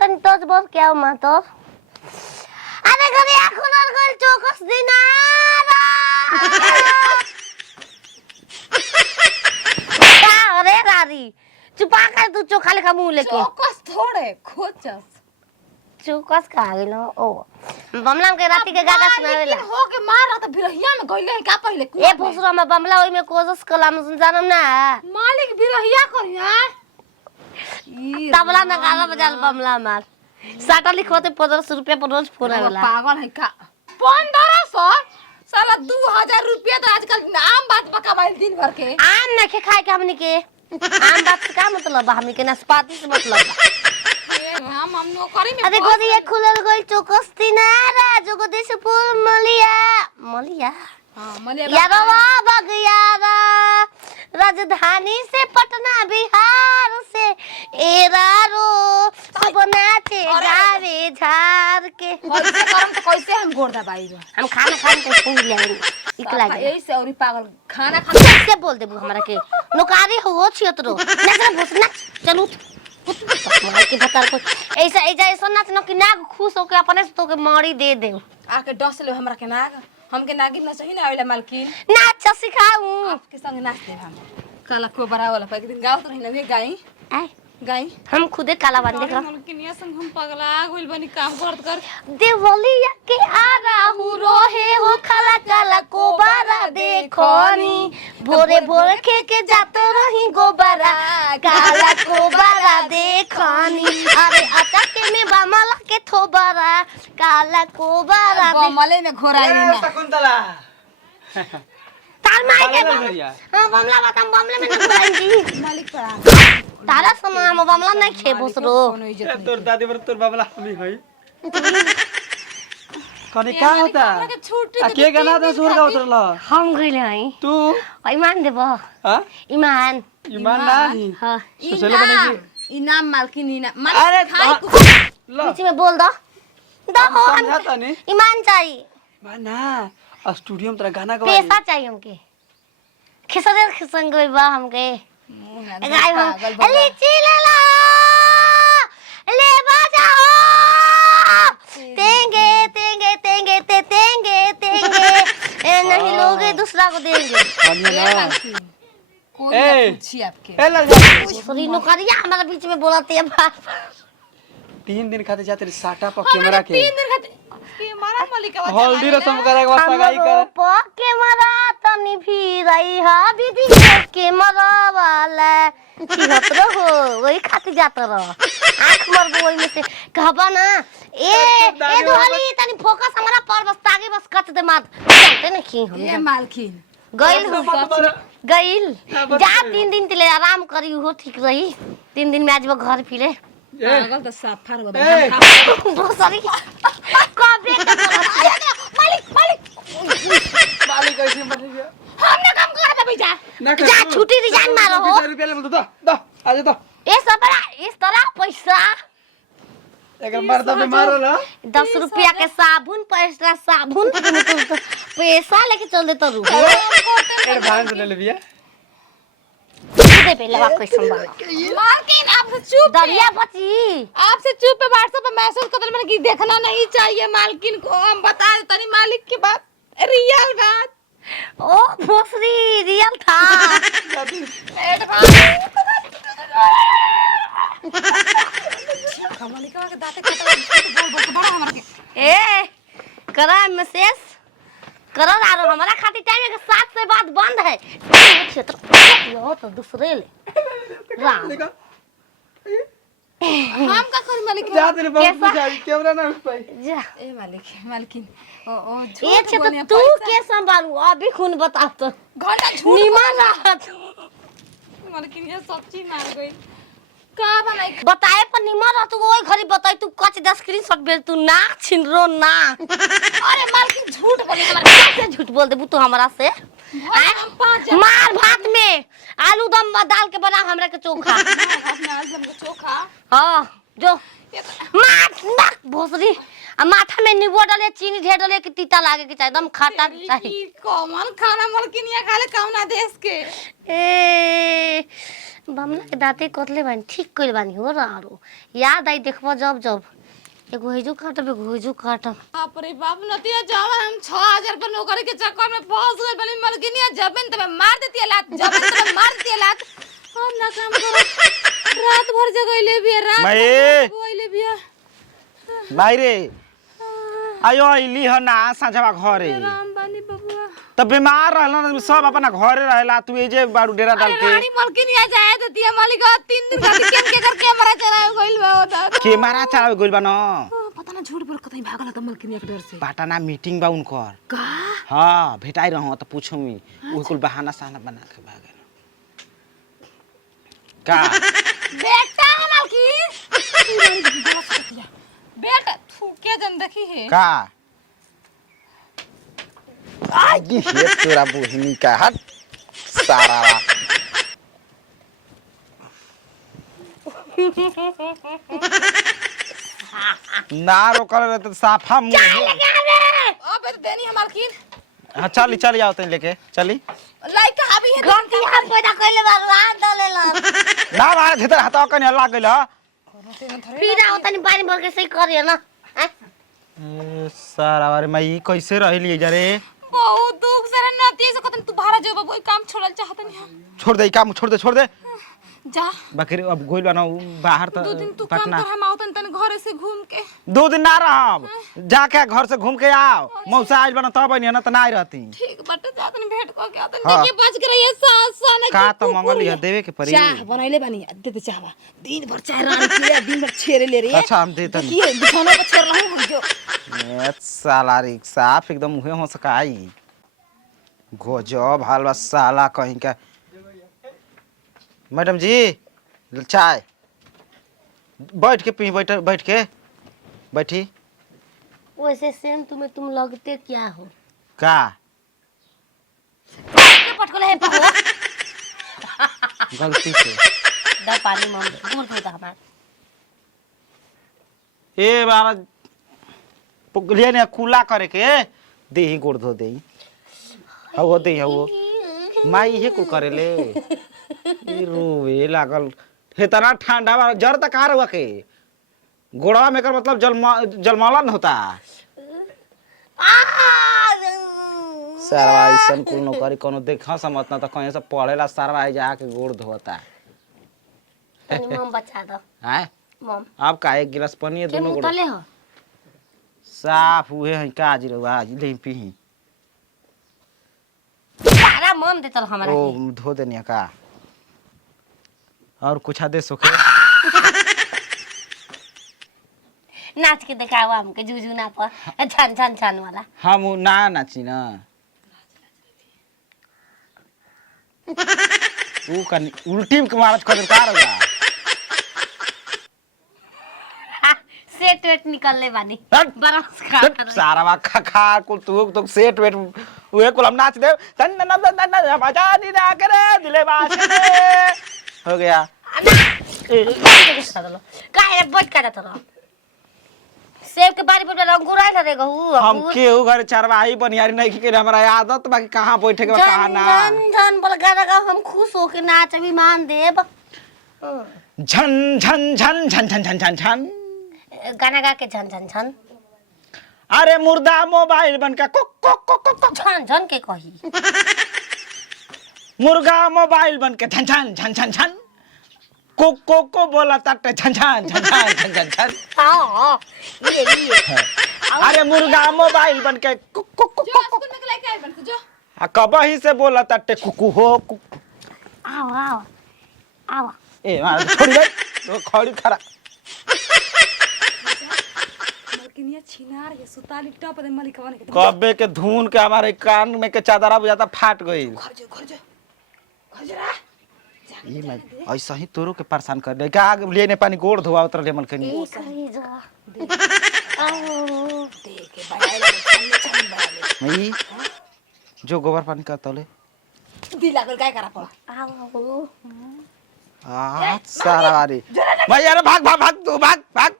तन तोच बोल क्या मा तो अरे घरे आखुन और गोल चौकस दिनारा का रे रारी चुपा कर तू चोखा लेखा मुंह लेके चौकस थोड़े खोचस चौकस का गेलो ओ बमला के राती के गागा सुनावेला हो के मारा त बिरहिया में गइले है का पहिले ए फुसरा में बमला ओइ में कोशिश कलाम जानम ना मालिक बिरहिया करिया तबला नगारा बजाल बमला मार साटा लिखोते 1500 रुपया पर रोज फोड़ा वाला पागल है का 1500 साला 2000 रुपया तो आजकल आम बात बकावाइल दिन भर के आम नखे खाए के हमनी के आम बात से का मतलब हमनी के नाशपाती से मतलब हम नौकरी में अरे गोदी ये खुलल गइल चौकस दिनारा जोगो देश फूल मलिया मलिया हां मलिया यारवा बगियारा राजधानी से पटना बिहार से एरारो सब नाचे गावे झार के कैसे करम तो कैसे हम गोड़ दबाई हम खाना खाने के फूल ले इकला गए ऐसे औरी पागल खाना खा कैसे बोल देबू हमरा के नौकरी हो छियतरो ना घुसना चलू मार के बता को ऐसा ऐसा नाच न कि नाग खुश होके अपने से तो के मारी दे दे आके डस ले हमरा के नाग हमके नागिन ना सही ना आवेला मालकिन नाच सिखाऊं आपके संग नाच दे हम काला को बड़ा वाला एक दिन गाओ तो नहीं ना गाई आय गाई हम खुदे काला बन देख मालकिन ये संग हम पगला गइल बनी काम करत कर देवलिया के आ राहु रोहे हो काला काला कोबारा देखोनी भोरे भोरे के जातो रही गोबारा काला कोबारा देखोनी अरे अटक में बमला के थोबारा काला कोबारा बमले में घोराई ना शकुंतला तार मार के हां बमला बताम बमले में न घुराई मालिक पड़ा तारा समय हम बमला नहीं खे बसरो तोर दादी पर तोर बाबला हमी हई कने का होता आ के गाना तो सुर का उतरल हम गइले हई तू ईमान देबो हां ईमान ईमान नहीं हां सोचले बने की इनाम मालकिन इनाम अरे खाई लो बीच में बोल दो हो समझाता नहीं ईमान चाहिए माना स्टूडियो में तेरा गाना गवाई पैसा चाहिए हमके खिसरे खिसन गई बा हमके गाय हम लीची ले ला ले बजाओ तेंगे तेंगे तेंगे ते तेंगे तेंगे ए नहीं लोगे दूसरा को देंगे कोई ए पूछी आपके ए लग जा सॉरी नौकरिया हमारे बीच में बोलाते हैं बार 3 दिन खाते जाते साटा पर कैमरा के 3 दिन खाते के मारा मालिक हल्दी रसम करे के वास्ता गाई कर के मरा तनी भी रही हा दीदी के मरा वाला चिहत रहो वही खाती जात रहो आंख मर गई वही में से कहबा ना ए दुहली तनी फोकस हमारा पर बस तागे बस कट दे मार जानते नहीं हम ये मालकिन गइल गइल जा 3 दिन तिले आराम करी हो ठीक रही 3 दिन में आज वो घर फिरे पागल तो साफार हो गया सॉरी कब मालिक मालिक मालिक कैसे मर गया हमने काम कर दे भैया जा छुट्टी रिजाइन मारो हो 1000 रुपया ले बोल दो आ जा तो ये सब बड़ा इस तरह पैसा अगर मर्दा में मारो ना 10 रुपया के साबुन पैसा साबुन पैसा लेके चल देता रू एडवांस ले ले भैया दे पहले बात क्वेश्चन वाला मालकिन आपसे चुप दरिया बची आपसे चुप पे व्हाट्सएप पे मैसेज कर मैंने कि देखना नहीं चाहिए मालकिन को हम बता दे तनी मालिक की बात रियल बात ओ भोसरी रियल था मालिक के दांत बोल बोल बड़ा हमरा के ए करा मैसेज करा आरो हमारा खातिर टाइम के 7 से बाद बंद है क्षेत्र यो तो दूसरे ले राम हम का कर मालिक जा तेरे बहुत बुझाई कैमरा ना उठ पाई जा ए मालिक मालकिन ओ ये क्षेत्र तू के संभालू अभी खून बता तो घंटा झूठ निमन रहत मालकिन ये सच्ची मार गई का बनाई बताए पर निमन रहत ओई घरी बताई तू कच 10 स्क्रीनशॉट भेज तू ना छिनरो ना अरे मालकिन झूठ बोले हमारा कैसे झूठ बोल देबू तू हमरा से मार भात में आलू दम डाल के बना हमरा के चोखा अपने आलू के चोखा हां जो मार भोसरी आ माथा में नींबू डाले चीनी ढेर डाले कि तीता लागे के चाहिए एकदम खट्टा चाहिए कॉमन खाना मालकिन ये खाले कौना देश के ए बामना के दाते कतले बानी ठीक कइल बानी हो रहा याद आई देखबो जब जब एगो हेजो काटब एगो हेजो काटब। बाप रे बाप नतिया जवन हम 6000 रुपए नौकरी के चक्कर में फंस गए बनी मलकिनिया जबन तबे मार देती है लात जबन तबे मार देती है लात। हम ना काम करो रात भर जगइले बिया रात माई जगइले बिया भाई रे आयो इली ह ना साझवा घरे राम बानी बबुआ त बीमार रहला न सब अपना घरे रहेला तू ए जे बाड़ू डेरा डाल के रानी मलकिनिया जाए देती है मालिक 3 दिन खातिर केन के करके मरा चलाए गइल बा होता के मारा चलावे गइल बा न पता ना झूठ बोल कतई भागल त मलकिनिया के डर से बाटाना मीटिंग बा उनकर का हां भेटाई रहू त पूछू मी उ कुल बहाना सहाना बना के भागे का बेटा मलकिन बेटा थूके जन देखी है का आगे हे तेरा बहिनी का हट सारा ना रोकल रहे तो साफा मुंह अबे देनी है मलकिन हां चली चली आओ तनी लेके चली लाइक अभी है गलती हम पैदा कइले बारू आ दलेला ना मारे भीतर हाथ कनी हल्ला गइल फिर आओ तनी पानी भर के सही करिए ना हैं? ए सारा बारे मैं ई कैसे रहली जा रे बहुत दुख से नती से कतन तू भाड़ा जो बाबू काम छोड़ल चाहत नहीं हम छोड़ दे ई काम छोड़ दे जा बाकी अब गोइल बना बाहर तो 2 दिन तू काम पटना कर हम आवतन तन घर से घूम के 2 दिन ना रहब जाके घर से घूम के आओ मौसा आइल बना तब बनी ना त ना रहती ठीक बट जातन भेंट को के आवतन हाँ। देखिए बच के रहिए सास सन का तो मंगल है देवे के परी चाह बनैले बानी दे दे चाहवा दिन भर चाह रानी के दिन भर छेरे ले रही है अच्छा हम देतन देखिए बिछौना पर छेर रहूं हम जो ए साला रे साफ एकदम मुहे हो सकाई गजब हाल बा साला कहीं का मैडम जी चाय बैठ के पी बैठ के बैठी वैसे सेम तुम्हें तुम लगते क्या हो का पटकले है पहुआ गलती से दा पानी मन दूर होता हमार ए बारा पुगलिया ने कूला करे के देही गोड़ धो देही हवो देही हवो माई हे कुल करे ले ई रोवे लागल हेतना ठंडा बा जर तक आ रहा के गोड़वा में कर मतलब जलमलन होता सरवा ऐसन कुल न करी कोनो देखा समझना त कहीं से पढ़ेला सरवा जा के गोड़ धोता तनी मम बचा दो हैं मम अब का एक गिलास पानी के दोनों गोड़ मुतले हो साफ हुए हैं काज रवा ले पी सारा मम देतल हमरा ओ धो देनिया का और कुछ आदे सोखे नाच के दिखाओ हमके जुजू ना पर छन छन छन वाला हम ना नाची ना ऊ कनी उल्टी के मारत कर का रहा सेट वेट निकलले बानी हट। बरस खा सारा वा खा कुल तू सेट वेट उहे कुल हम नाच दे तन न बजा दी ना करे दिले बासे हो गया काहे बच का जात रहो सेब के बारी पर अंगूरा ना देगो हम केहू घर चरवाही बनियारी नहीं के हमरा आदत बाकी कहां बैठे के बा कहां ना जन जन बोल गाना गा हम खुश हो के नाच अभिमान देब झन झन झन झन झन झन झन झन गाना गा के झन झन झन अरे मुर्दा मोबाइल बन के कुक कुक कुक कुक झन झन के कही मुर्गा मोबाइल बन के झन झन झन झन झन कुक कुक को बोला तट झन झन झन झन झन झन झन हां ये अरे मुर्गा मोबाइल बन के कुक कुक कुक जो स्कूल में लेके आए बन जो आ कबही से बोला तट कुकु हो कुक आओ आओ आओ ए मार छोड़ दे तो खड़ी खड़ा मलकिनिया छिनार ये सुताली टप दे मलिकवा ने कबे के धून के हमारे कान में के चादरा बुझाता फाट गई खजरा ई मैं ऐसा ही तोरो के परेशान कर दे का आगे लिए ने पानी गोड़ धोआ उतर ले मलकनी ई कही जा आओ देखे बड़ाई लगे सामने छन बड़ाई मई जो गोबर पानी का तले दी लागल काय करा पड़ा आओ आ सारा रे भाई यार भाग भाग भाग तू भाग भाग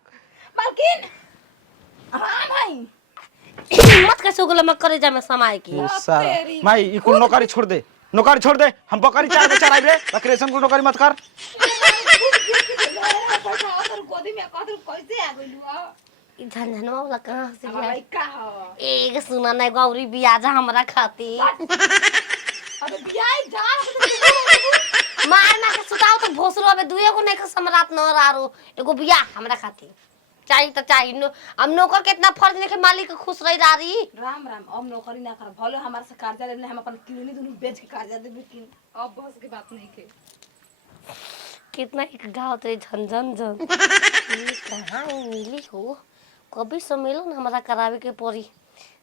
मलकिन हां भाई मत कैसे गोला मत करे जा मैं समाए की सारा माई ई कुल नौकरी छोड़ दे नौकरी छोड़ दे, हम बकरी 4 बजे चराई रे, बाकी रेशम को नौकरी मत कर। गोदी में कदर कैसे आ गइलू आ ई झंझनवा वाला कहां से हमारा लिया लइका ह एक सुना नहीं गौरी बियाह जा हमरा खातिर अबे बियाह जा मार ना के सुताओ तो भोसरो अबे दुए को नहीं समरात न रारो एगो बियाह हमरा खातिर चाहिए तो चाहिए नो हम नौकर के इतना फर्ज नहीं के मालिक खुश रही रारी राम राम अब नौकरी ना कर भले हमारे से कर्जा लेने हम अपन किडनी दोनों बेच के कर्जा दे लेकिन अब बस की बात नहीं के कितना एक गाँव तेरे झंझन झन ये कहाँ मिली हो कभी सम्मेलन हमारा करावे के पड़ी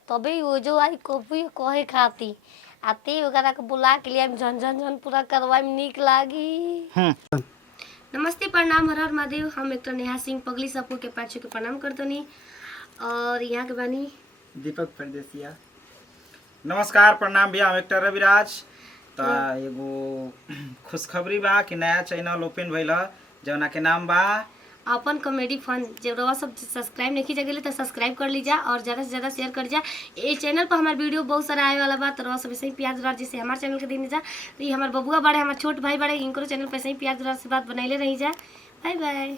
तभी वो जो आई कभी कहे खाती आते वगैरह को बुला के लिए झंझन झन पूरा करवाए में निक लागी। नमस्ते प्रणाम हर हर महादेव हम एक नेहा सिंह पगली सबको के पाछू के प्रणाम करतनी और यहाँ के बानी दीपक परदेसिया। नमस्कार प्रणाम भैया, हम एक्टर रविराज। त एगो खुशखबरी बा कि नया चैनल ओपन भइल ह जौना के नाम बा अपन कॉमेडी फन। जब रवा सब सब्सक्राइब नहीं कीजिए तो सब्सक्राइब कर लीजिए और ज़्यादा से ज़्यादा शेयर कर जा। ये चैनल पर हमारे वीडियो बहुत सारा आए वाला बात रवा सब ऐसे ही प्यार दुलार जैसे हमारे चैनल के दिन जा। तो ये हमारे बबुआ बड़े हमारे छोट भाई बड़े इनको चैनल पर ऐसे ही प्यार दुलार से बात बनाइले रही जा। Bye by.